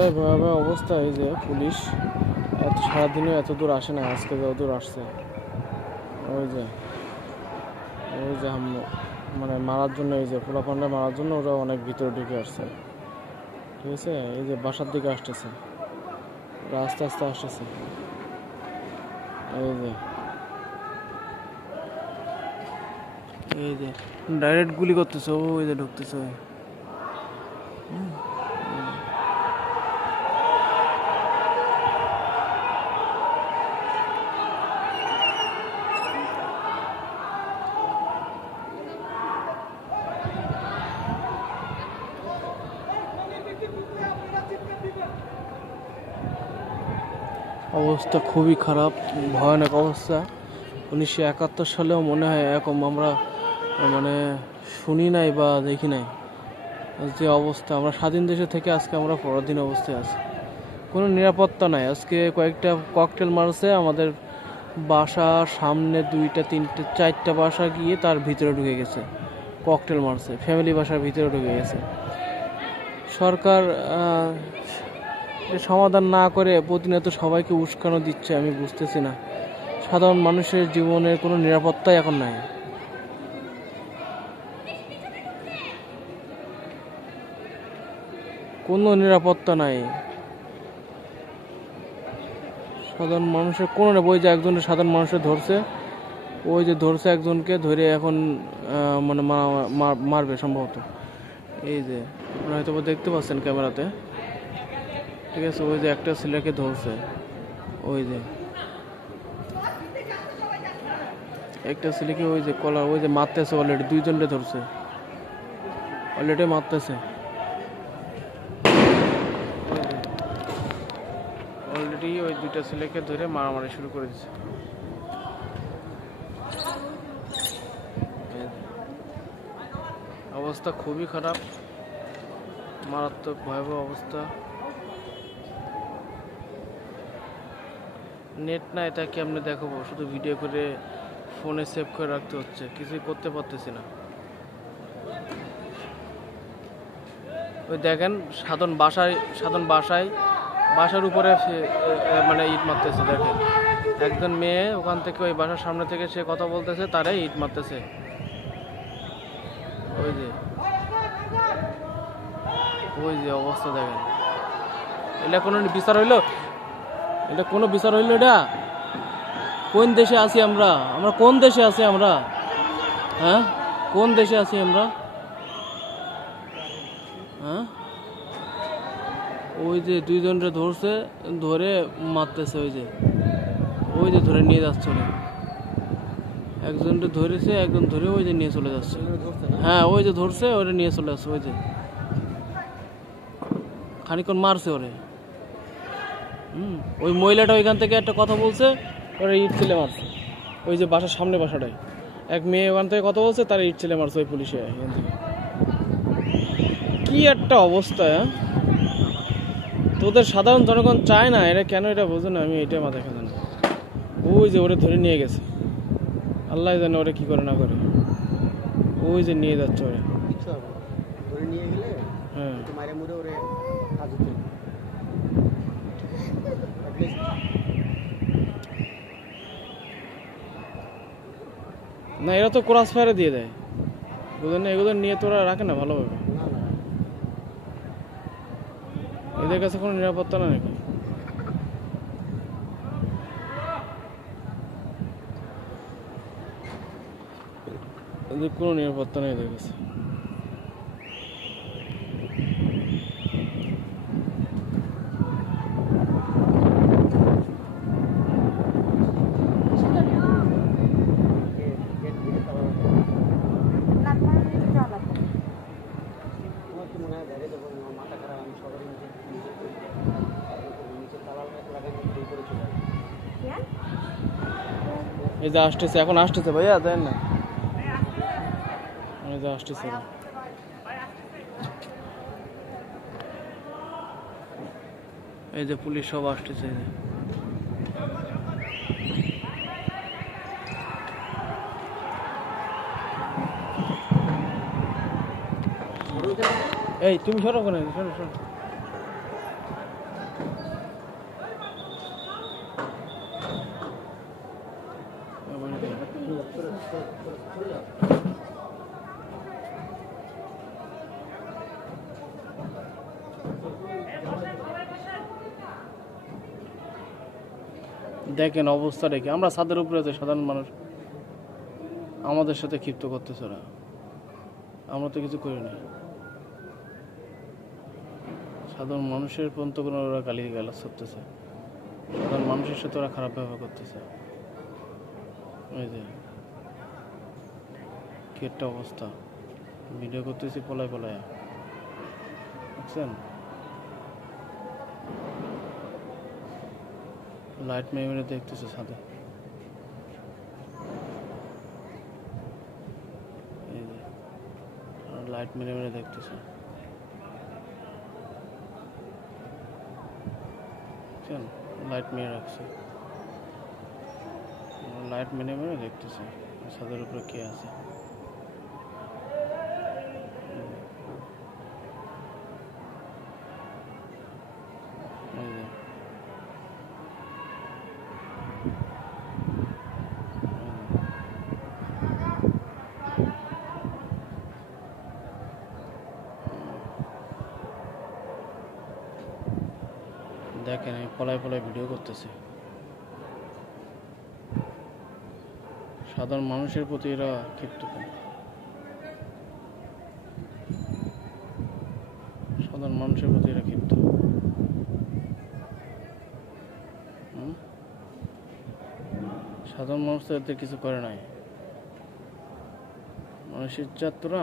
এতটাই ভয়াবহ অবস্থা। এই যে পুলিশ সারাদিনে এত দূর আসে না, আজকে যত দূর আসছে। ওই যে মানে মারার জন্য, এই যে পোলাপান্ডা মারার জন্য ওরা অনেক ভিতরে ঢুকে আসছে। ঠিক আছে, এই যে বাসার দিকে আসতেছে, আস্তে আস্তে আসতেছে। এই যে ডাইরেক্ট গুলি করতেছে, ওই যে ঢুকতেছে। অবস্থা খুবই খারাপ, ভয়ানক অবস্থা। 1971 সালেও মনে হয় এরকম আমরা মানে শুনি নাই বা দেখি নাই। যে অবস্থা, আমরা স্বাধীন দেশে থেকে আজকে আমরা পরাধীন অবস্থায় আছি, কোনো নিরাপত্তা নাই। আজকে কয়েকটা ককটেল মারছে আমাদের বাসার সামনে, 2টা 3টে 4টা বাসা গিয়ে তার ভিতরে ঢুকে গেছে, ককটেল মারছে, ফ্যামিলি বাসার ভিতরে ঢুকে গেছে। সরকার সমাধান না করে প্রতিনিয়ত সবাইকে উস্কানো দিচ্ছে, আমি বুঝতেছি না। সাধারণ মানুষের জীবনের কোনো নিরাপত্তাই এখন নাই। কোনো নিরাপত্তা নাই সাধারণ মানুষের কোনো। ওই যে একজনের সাধারণ মানুষের ধরছে, ওই যে ধরছে একজনকে, ধরে এখন মানে মারবে সম্ভবত। এই যে আপনারা হয়তো দেখতে পাচ্ছেন ক্যামেরাতে, ঠিক আছে। ওই যে একটা ছেলেকে ধরছে, ওই যে একটা ছেলেকে, ওই যে কলার, ওই যে মারতেছে অলরেডি, 2জনকে ধরছে, অলরেডি মারতেছে, অলরেডি ওই 2টা ছেলেকে ধরে মারামারি শুরু করে দিচ্ছে। অবস্থা খুবই খারাপ, মারাত্মক ভয়াবহ অবস্থা। নেট না, এটা কেমনে দেখাবো, শুধু ভিডিও করে ফোনে সেভ করে রাখতে হচ্ছে, কিছুই করতে পারতেছি না। ওই দেখেন বাসার উপরে মানে ইট মারতেছে। দেখেন একজন মেয়ে ওখান থেকে, ওই বাসার সামনে থেকে সে কথা বলতেছে, তারাই ইট মারতেছে। ওই যে অবস্থা দেখেন, এটা কোনো বিচার হইলো? এটা কোনো বিচার হইলো? এটা কোন দেশে আছি আমরা? আমরা কোন দেশে আছি আমরা? হ্যাঁ, কোন দেশে আছি আমরা? হ্যাঁ, ওই যে 2জনকে ধরছে, ধরে মারতেছে। ওই যে ধরে নিয়ে যাচ্ছে, একজনকে ধরেছে, একজন ধরে ওই যে নিয়ে চলে যাচ্ছে। হ্যাঁ, ওই যে ধরছে, ওরে নিয়ে চলে যাচ্ছে। ওই যে খানিকক্ষণ মারছে ওরে। ওই মহিলাটা ওইখান থেকে একটা কথা বলছে, ওরা ইট ছেলে মারছে। ওই যে বাসার সামনে বাসাটায় এক মেয়ে ওখান থেকে কথা বলছে, তারা ইট ছেলে মারছে ওই পুলিশে। এখান থেকে কি একটা অবস্থা! তোদের সাধারণ জনগণ চায় না, এরা কেন এটা বোঝে না, আমি এটাই মাথায় খেতে না। ওই যে ওরে ধরে নিয়ে গেছে, আল্লাহ জানে ওরে কি করে না করে। ওই যে নিয়ে যাচ্ছে ওরে, হ্যাঁ। না, এরা তো ক্রস ফায়ারে দিয়ে দেয়, বুঝলেন না? এগুলো নিয়ে তোরা রাখে না ভালোভাবে। এদের কাছে কোনো নিরাপত্তা না নাকি? এদের কোনো নিরাপত্তা নেই এদের কাছে। এই যে আসতেছে, এখন আসতেছে ভাইয়া, দেন না, এই যে আসতেছে। এই যে পুলিশ সব আসতেছে। এই তুমি সরো, ওখানে সরো সরো। দেখেন অবস্থা দেখে, আমরা ছাদের উপরে আছি, সাধারণ মানুষ আমাদের সাথে ক্ষিপ্ত করতেছে ওরা, আমরা তো কিছু করি না। সাধারণ মানুষের পর্যন্ত কোনো ওরা গালি গালাজ করতেছে, সাধারণ মানুষের সাথে ওরা খারাপ ব্যবহার করতেছে। ওই যে কি একটা অবস্থা, ভিডিও করতেছি পলায় পলায়, বুঝছেন? লাইট মেরে দেখতেছে ছাদে, এই যে লাইট মেরে দেখতেছে, বুঝছেন? লাইট মেরে রাখছে, লাইট মেরে দেখতেছে ছাদের উপরে কে আছে। দেখেন আমি পলায় পলায় ভিডিও করতেছি, সাধারণ মানুষের প্রতি এরা ক্ষিপ্ত, সাধারণ মানুষের প্রতি এরা ক্ষিপ্ত। সাধারণ মানুষ তো এদের কিছু করে নাই, মানুষের ছাত্ররা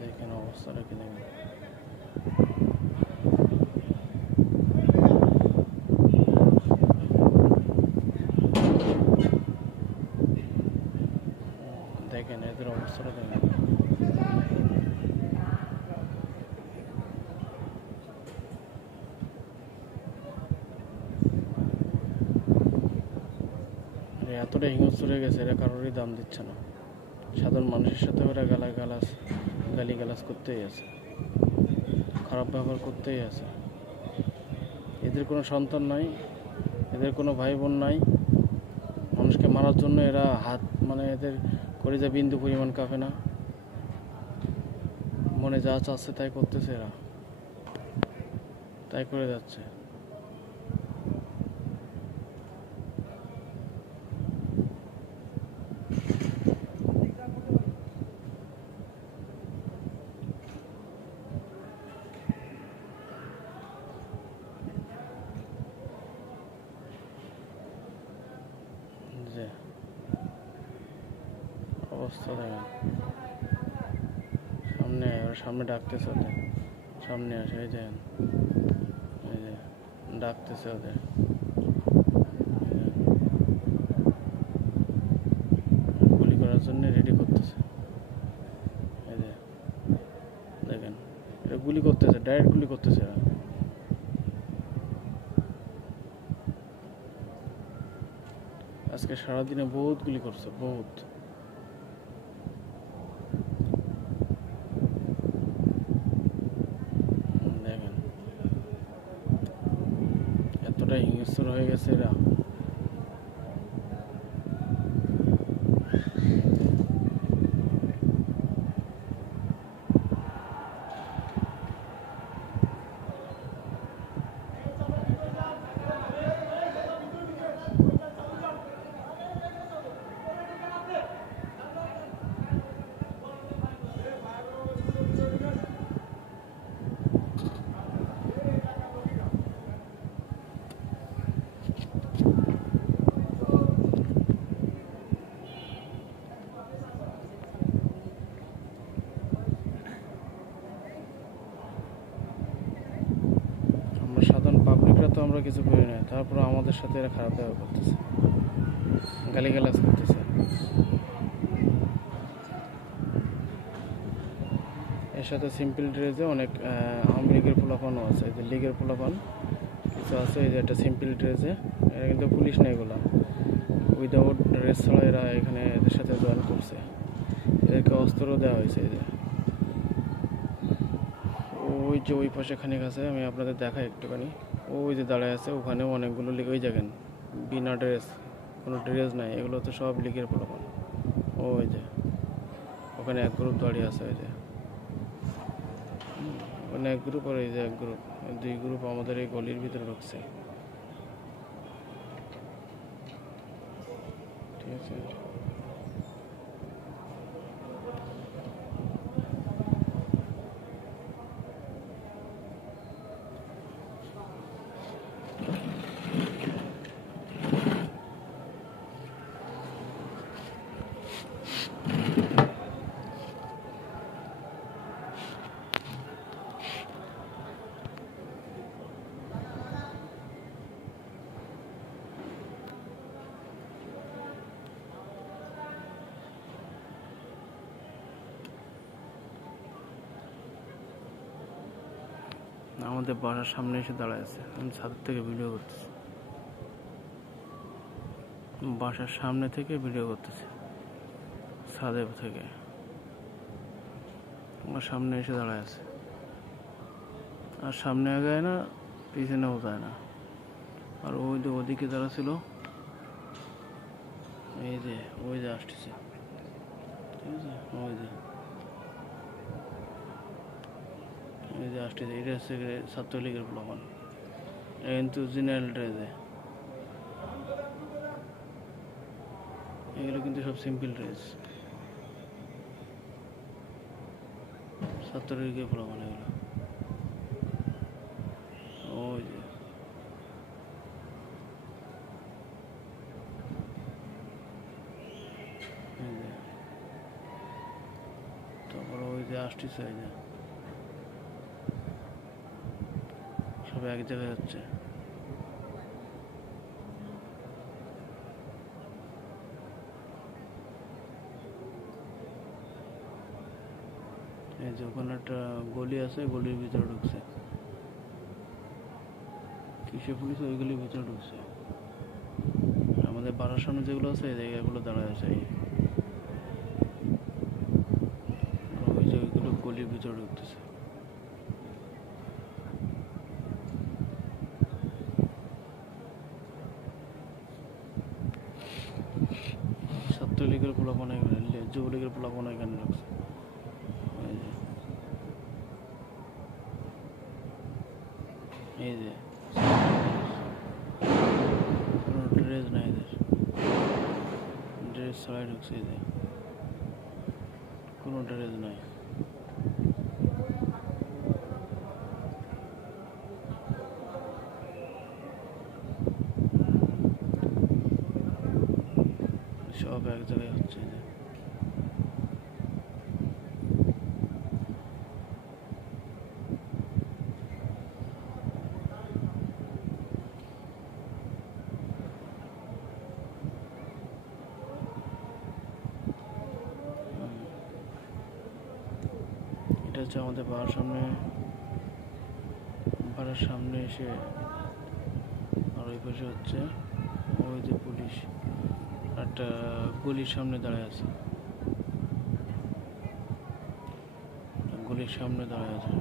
দেখেন অবস্থাটা কি, দেখেন দেখেন এদের অবস্থাটা দেখেন। এতটা হিংস্র হয়ে গেছে, এরা কারোরই দাম দিচ্ছে না, সাধারণ মানুষের সাথে ওরা গালি গালাজ করতেই আছে, খারাপ ব্যবহার করতেই আছে। এদের কোনো সন্তান নাই, এদের কোনো ভাই বোন নাই, মানুষকে মারার জন্য এরা হাত, মানে এদের কলিজা বিন্দু পরিমাণ কাঁপে না, মনে যা চাচ্ছে তাই করতেছে, এরা তাই করে যাচ্ছে। যে অবস্থা দেখেন, সামনে ওরা সামনে ডাকতেছে ওদের, সামনে আসে, এই যে ডাকতেছে ওদের, গুলি করার জন্য রেডি করতেছে। এই যে দেখেন এটা গুলি করতেছে, ডাইরেক্ট গুলি করতেছে এরা। আজকে সারাদিনে বহুত গুলি করছে, বহুত। দেখেন এতটা হিংস্র হয়ে গেছে এরা। সাধারণ পাবলিকরা তো আমরা কিছু করি না, তারপরে আমাদের সাথে এরা খারাপ ব্যবহার করতেছে, গালিগালাজ করতেছে। এর সাথে সিম্পল ড্রেসে অনেক আওয়ামী লীগের পোলাপানও আছে, এই যে লীগের পোলাপান কিছু আছে, এই যে একটা সিম্পল ড্রেসে, এরা কিন্তু পুলিশ নেই, এগুলা উইদাউট ড্রেস ছাড়া এরা এখানে এদের সাথে জয়েন করছে, এদেরকে অস্ত্রও দেওয়া হয়েছে। এই যে ওই যে ওই পাশে খানিক আছে, আমি আপনাদের দেখাই একটুখানি। ওই যে দাঁড়ায় আছে, ওখানেও অনেকগুলো লিগ। ওই দেখেন, বিনা ড্রেস, কোনো ড্রেস নাই, এগুলো তো সব লিগের পোলাপান। ওই যে ওখানে এক গ্রুপ দাঁড়িয়ে আছে, ওই যে ওখানে এক গ্রুপ, আর এই যে এক গ্রুপ, দুই গ্রুপ আমাদের এই গলির ভিতরে ঢুকছে। ঠিক আছে, আমাদের বাসার সামনে এসে দাঁড়ায় আছে। আমি ছাদের থেকে ভিডিও করতেছি, বাসার সামনে থেকে ভিডিও করতেছি, ছাদের থেকে আমার সামনে এসে দাঁড়ায় আছে। আর সামনে আগায় না, পিছনেও যায় না। আর ওই যে ওদিকে যারা ছিল, এই যে ওই যে আসতেছে, ঠিক আছে, ওই যে এই যে আসতেছে, এটা হচ্ছে ছাত্রলীগের প্লাবন। কিন্তু জেনারেল ড্রেসে, এগুলো কিন্তু সব সিম্পল ড্রেস, ছাত্রলীগের প্লাবন এগুলো। ওই যে তারপর ওই যে আসতেছে, ওই যে সব এক জায়গায় হচ্ছে। এই যে ওখানে একটা গলি আছে, গলির ভিতরে ঢুকছে। কিসে পুলিশ ওই গলির ভিতরে ঢুকছে। আমাদের বাড়ার সামনে যেগুলো আছে, এই জায়গাগুলো দাঁড়ায় আছে। ওই যে ওইগুলো গলির ভিতরে ঢুকতেছে। ছাত্রলীগের পোলাপান এখানে, যুবলীগের পোলাপান এখানে ঢুকছে। এই যে কোনো ড্রেস নাই এদের, ড্রেস ছাড়াই ঢুকছে। এই যে কোনো ড্রেস নাই। সব এক জায়গায় হচ্ছে। যে এটা হচ্ছে আমাদের বাড়ার সামনে এসে, আর ওই পাশে হচ্ছে ওই যে পুলিশ একটা গলির সামনে দাঁড়ায় আছে, গলির সামনে দাঁড়ায় আছে।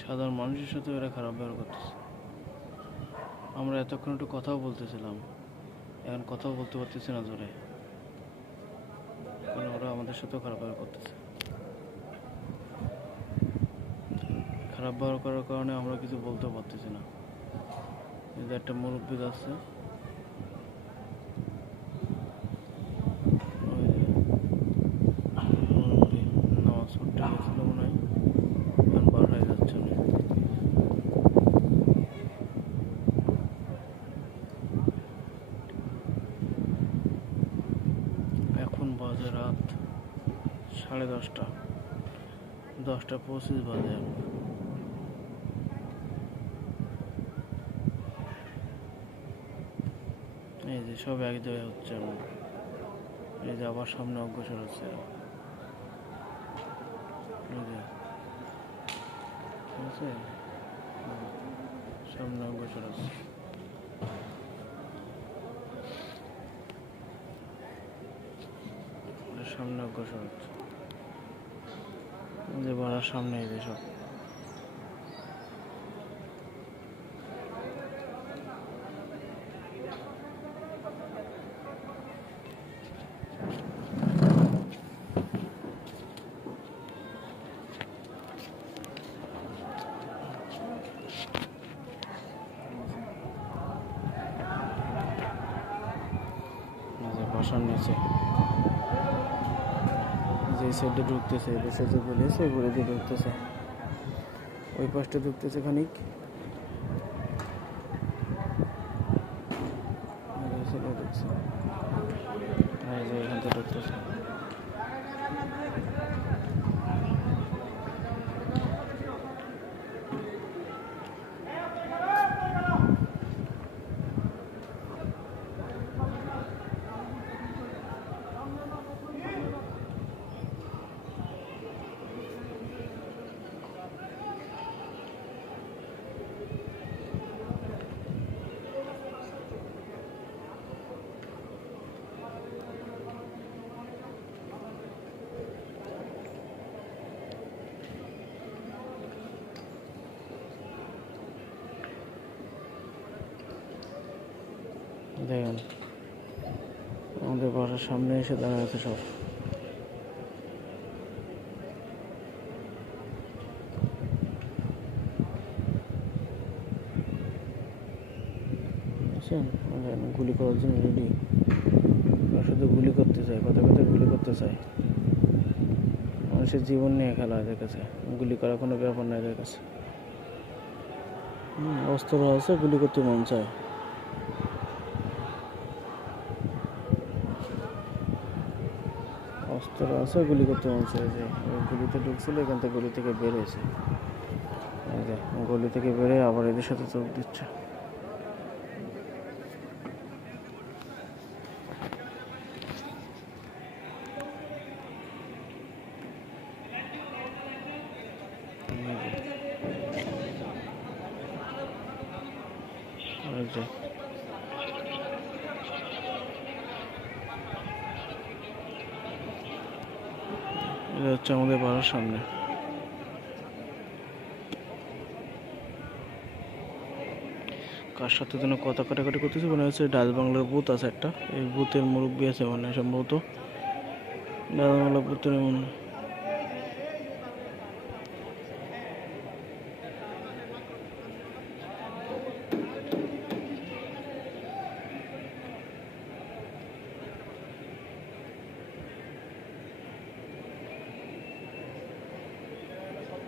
সাধারণ মানুষের সাথে এরা খারাপ ব্যবহার করতেছে। আমরা এতক্ষণ একটু কথাও বলতেছিলাম, এখন কথাও বলতে পারতেছি না জোরে, কারণ ওরা আমাদের সাথেও খারাপ ব্যবহার করতেছে। খারাপ ব্যবহার করার কারণে আমরা কিছু বলতেও পারতেছি না। এই যে একটা মুরব্বি আছে, মুরব্বি নামাজ পড়তে গেছিল মনে হয়, এখন বাসায় যাচ্ছে না। এখন বাজে রাত 10:30, 10:25 বাজে। এই যে সব এক জায়গায় হচ্ছে। এই যে আবার সামনে অগ্রসর হচ্ছে, এই যে ঠিক আছে, সামনে অগ্রসর হচ্ছে। সামনে অগ্রসর হচ্ছে, যে বাড়ার সামনে এই যে সব বাসার নিচে যে সাইডে ঢুকতেছে, এদের সাথে বলেছে ঘুরে দিয়ে ঢুকতেছে, ওই পাশটা ঢুকতেছে খানিক, ঢুকছে এখান থেকে ঢুকতেছে। দেখেন আমাদের বাসার সামনে এসে দাঁড়ায় আছে সব। গুলি করার জন্য রেডি, শুধু গুলি করতে চায়, কথা কথা গুলি করতে চায়। মানুষের জীবন নিয়ে খেলা এদের কাছে, গুলি করা কোনো ব্যাপার না এদের কাছে। অস্ত্র আছে, গুলি করতে মন চায়। অস্ত্র আছে, গুলি করতে মন চায়। যে গুলিতে ঢুকছিল, এখান থেকে গুলি থেকে বের হয়েছে, গলি থেকে বেরে আবার এদের সাথে চোখ দিচ্ছে। এটা হচ্ছে আমাদের বাড়ির সামনে। কার সাথে যেন কথা কাটাকাটি করতেছে, মনে হচ্ছে ডাচ বাংলার বুথ আছে একটা, এই বুথের মুরব্বী আছে মনে হয় সম্ভবত, ডাচ বাংলা বুথের মনে হয়।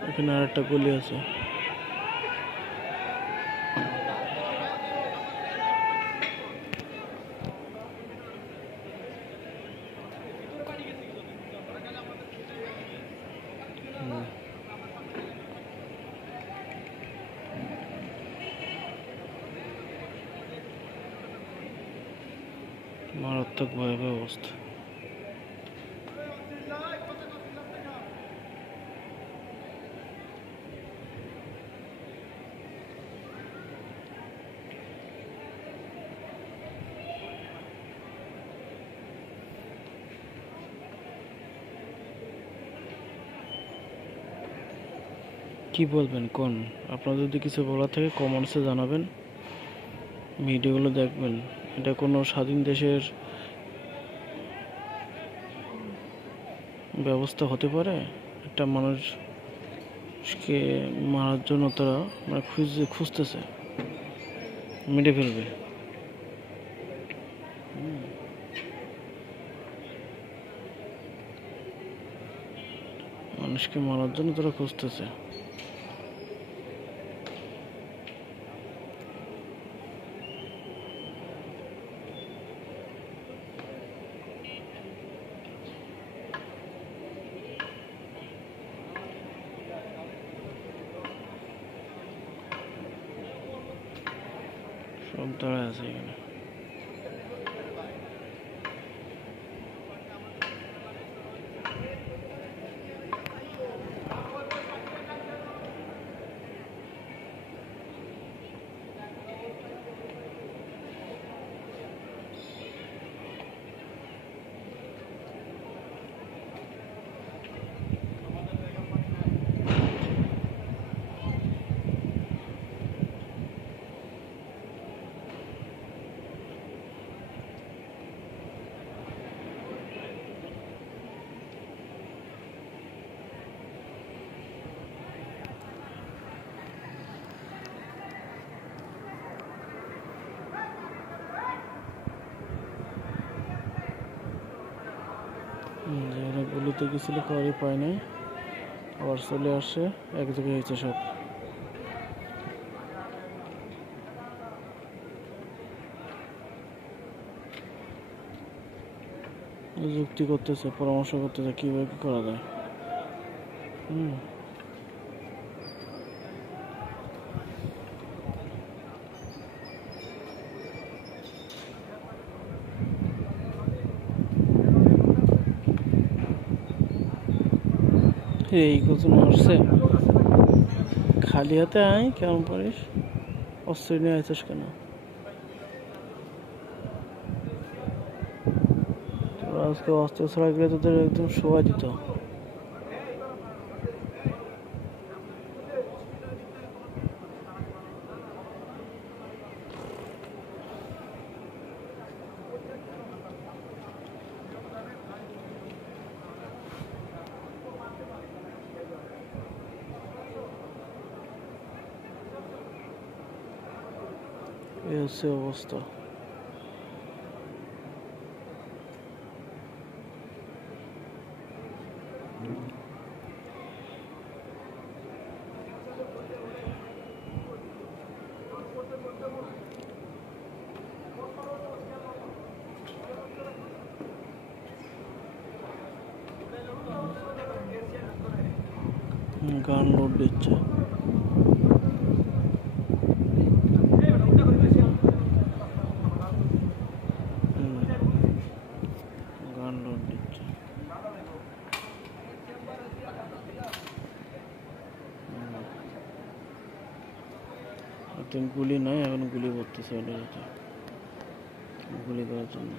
এখানে আর একটা গলি আছে। মারাত্মক ভয়াবহ অবস্থা। কি বলবেন কোন? আপনার যদি কিছু বলার থাকে কমেন্টসে জানাবেন, ভিডিওগুলো দেখবেন। এটা কোনো স্বাধীন দেশের ব্যবস্থা হতে পারে? একটা মানুষকে মারার জন্য তারা মানে খুঁজতেছে, মেরে ফেলবে। মানুষকে মারার জন্য তারা খুঁজতেছে। সব দাঁড়ায় আছে এখানে। যেখানে গুলিতে গেছিল কাউরে পায় নাই, আবার চলে আসে, এক জায়গায় হয়েছে সব। যুক্তি করতেছে, পরামর্শ করতেছে কিভাবে কি করা যায়। এই কজন আসছে, খালি হাতে আয় কেমন পারিস, অস্ত্র নিয়ে আইছিস কেন? তোরা আজকে অস্ত্র ছাড়া গেলে তোদের একদম শোয়া দিত। এই হচ্ছে অবস্থা। গান লোড দিচ্ছে। গান লোড দিচ্ছে। গুলি নাই, এখন গুলি করতেছে গুলি করার জন্য।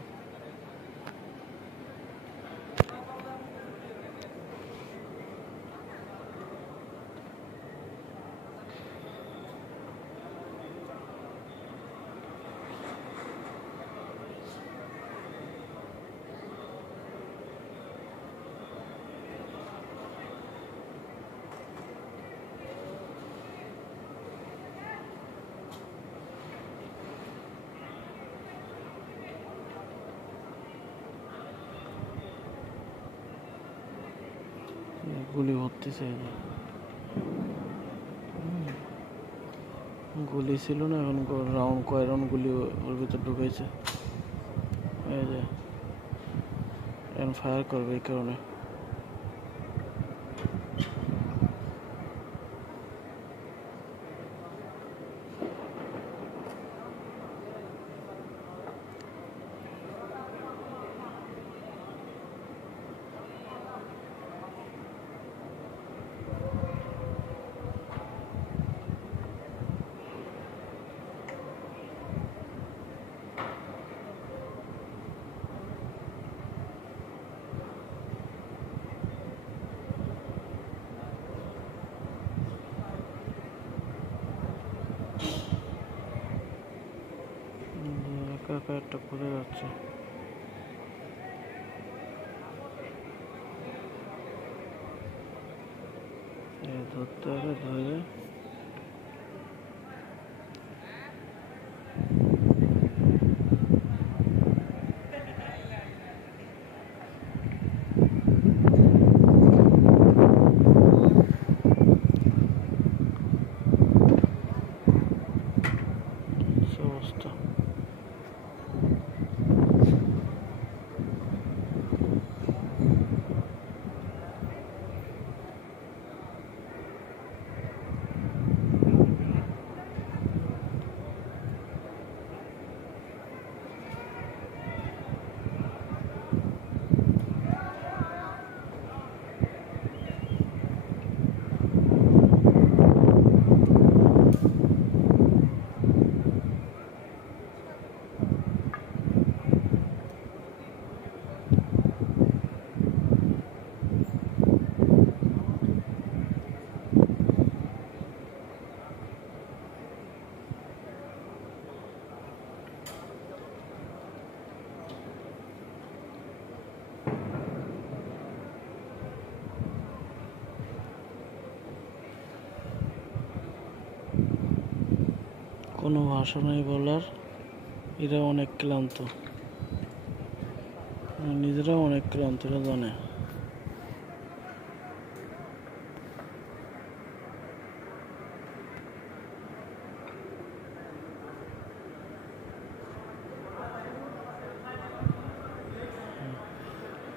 গুলি হতেছে, গুলি ছিল না, এখন রাউন্ড কয় রাউন্ড গুলি ওর ভিতর ঢুকেছে। এই যে এখন ফায়ার করবে এই কারণে। একা একা একটা খুলে যাচ্ছে। ধরতে হবে, ধরে অবস্থা। কোনো ভাষা নাই বলার, এরা অনেক ক্লান্ত। নিজেরা অনেক ক্লান্তরা জানে।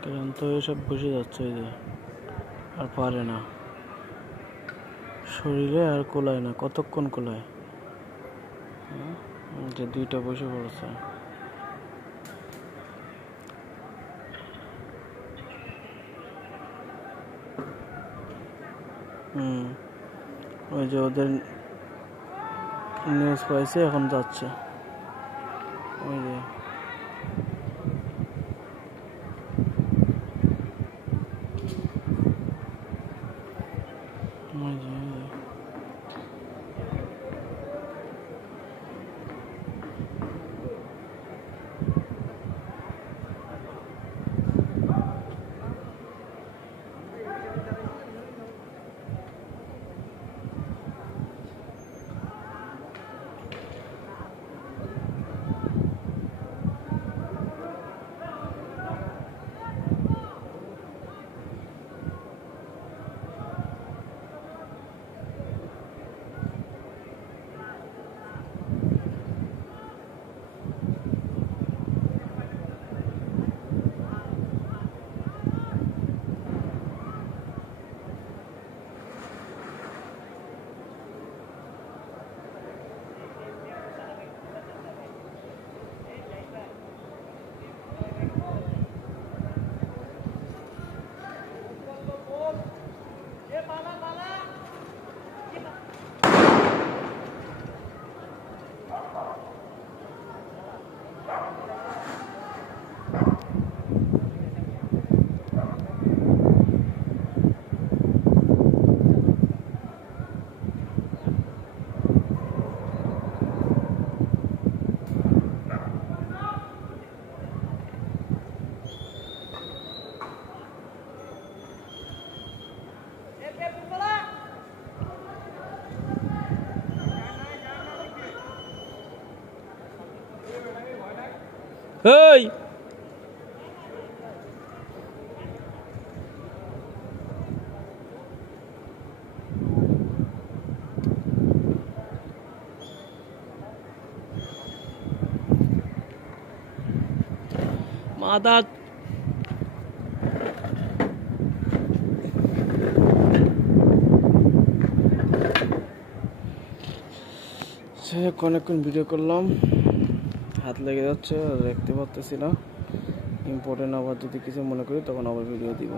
ক্লান্ত হয়ে সব বসে যাচ্ছে, এই যে আর পারে না, শরীরে আর কোলায় না, কতক্ষণ কোলায়। যে দুইটা বসে পড়েছে। ওই যে ওদের নিউজ পাইছে, এখন যাচ্ছে। ওই যে এই মাদা অনেকক্ষণ ভিডিও করলাম, হাত লেগে যাচ্ছে, দেখতে পারতেছি না। ইম্পর্টেন্ট আবার যদি কিছু মনে করি তখন আবার ভিডিও দিব।